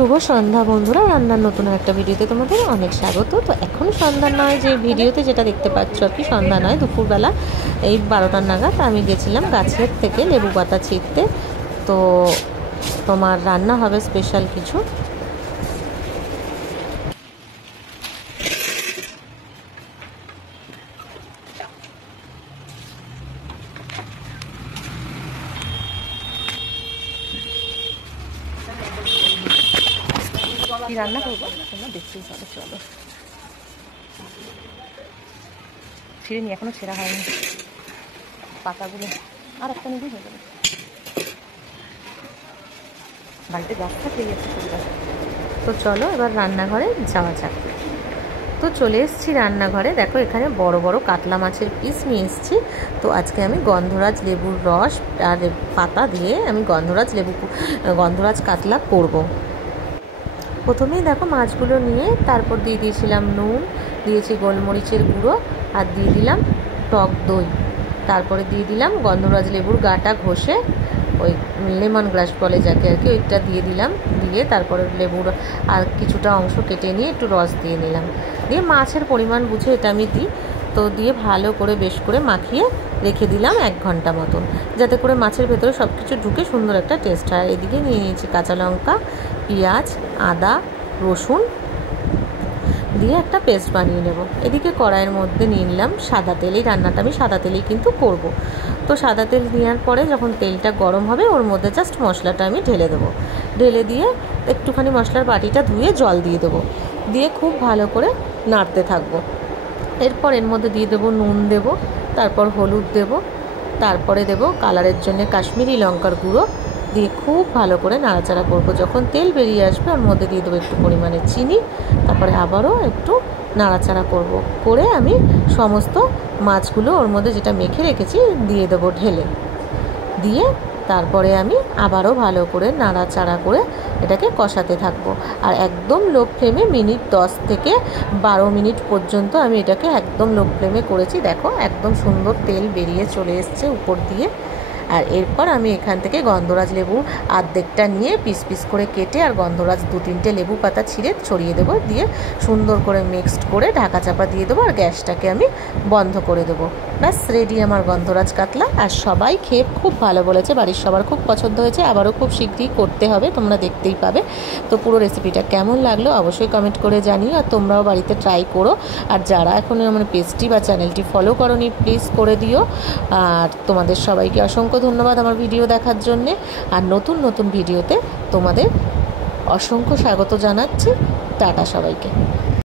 শুভ সন্ধ্যা বন্ধুরা, রান্নার নতুন একটা ভিডিওতে তোমাদের অনেক স্বাগত। তো এখন সন্ধ্যা নয়, যে ভিডিওতে যেটা দেখতে পাচ্ছ আর কি, সন্ধ্যা নয়, দুপুরবেলা এই 12টা নাগাদ আমি গেছিলাম গাছের থেকে লেবু পাতা ছিঁড়তে। তো তোমার রান্না হবে স্পেশাল কিছু। কি রান্না করবো তোমরা দেখতেই পাবে। চলো ছিঁড়ে নি, এখনো ছেঁড়া হয়নি পাতাগুলো, আর একটা নিলেই হয়ে যাবে। বাড়িতে গাছ থাকলেই একটা সুবিধা। তো চলো এবার রান্নাঘরে যাওয়া যাক। তো চলে এসেছি রান্নাঘরে। দেখো এখানে বড় বড় কাতলা মাছের পিস নিয়ে এসেছি। তো আজকে আমি গন্ধরাজ লেবুর রস আর পাতা দিয়ে আমি গন্ধরাজ কাতলা করব। প্রথমেই দেখো মাছগুলো নিয়ে তারপর দিয়ে দিয়েছিলাম নুন, দিয়েছি গোলমরিচের গুঁড়ো, আর দিয়ে দিলাম টক দই। তারপরে দিয়ে দিলাম গন্ধরাজ লেবুর গাটা ঘষে, ওই লেমন গ্রাস বলে যাকে আর কি, ওইটা দিয়ে দিলাম। দিয়ে তারপরে লেবুর আর কিছুটা অংশ কেটে নিয়ে একটু রস দিয়ে নিলাম। দিয়ে মাছের পরিমাণ বুঝে এটা আমি দিই। তো দিয়ে ভালো করে বেশ করে মাখিয়ে রেখে দিলাম 1 ঘন্টা মতন, যাতে করে মাছের ভেতরে সব কিছু ঢুকে সুন্দর একটা টেস্ট হয়। এদিকে নিয়ে নিয়েছি কাঁচা লঙ্কা, পেঁয়াজ, আদা, রসুন দিয়ে একটা পেস্ট বানিয়ে নেব। এদিকে কড়াইয়ের মধ্যে নিয়ে নিলাম সাদা তেল। এই রান্নাটা আমি সাদা তেলেই কিন্তু করব। তো সাদা তেল নেওয়ার পরে যখন তেলটা গরম হবে, ওর মধ্যে জাস্ট মশলাটা আমি ঢেলে দেবো। ঢেলে দিয়ে একটুখানি মশলার বাটিটা ধুয়ে জল দিয়ে দেবো। দিয়ে খুব ভালো করে নাড়তে থাকবো। এরপর এর মধ্যে দিয়ে দেবো নুন, দেবো তারপর হলুদ দেবো, তারপরে দেবো কালারের জন্য কাশ্মীরি লঙ্কার গুঁড়ো। দিয়ে খুব ভালো করে নাড়াচাড়া করবো। যখন তেল বেরিয়ে আসবে ওর মধ্যে দিয়ে দেবো একটু পরিমাণে চিনি। তারপরে আবারও একটু নাড়াচাড়া করব। করে আমি সমস্ত মাছগুলো ওর মধ্যে যেটা মেখে রেখেছি দিয়ে দেবো ঢেলে। দিয়ে তারপরে আমি আবারও ভালো করে নাড়াচাড়া করে এটাকে কষাতে থাকবো। আর একদম লো ফ্লেমে মিনিট 10 থেকে 12 মিনিট পর্যন্ত আমি এটাকে একদম লো ফ্লেমে করেছি। দেখো একদম সুন্দর তেল বেরিয়ে চলে এসছে উপর দিয়ে। আর এরপর আমি এখান থেকে গন্ধরাজ লেবু আর্ধেকটা নিয়ে পিস পিস করে কেটে আর গন্ধরাজ 2-3টে লেবু পাতা ছিঁড়ে ছড়িয়ে দেবো। দিয়ে সুন্দর করে মিক্সড করে ঢাকা চাপা দিয়ে দেবো আর গ্যাসটাকে আমি বন্ধ করে দেবো। ব্যাস রেডি আমার গন্ধরাজ কাতলা। আর সবাই খেয়ে খুব ভালো বলেছে, বাড়ির সবার খুব পছন্দ হয়েছে। আবারও খুব শীঘ্রই করতে হবে, তোমরা দেখতেই পাবে। তো পুরো রেসিপিটা কেমন লাগলো অবশ্যই কমেন্ট করে জানিও। আর তোমরাও বাড়িতে ট্রাই করো। আর যারা এখনও আমার পেজটি বা চ্যানেলটি ফলো করোনি প্লিজ করে দিও। আর তোমাদের সবাইকে অসংখ্য ধন্যবাদ আমার ভিডিও দেখার জন্যে। আর নতুন নতুন ভিডিওতে তোমাদের অসংখ্য স্বাগত জানাচ্ছি। টাটা সবাইকে।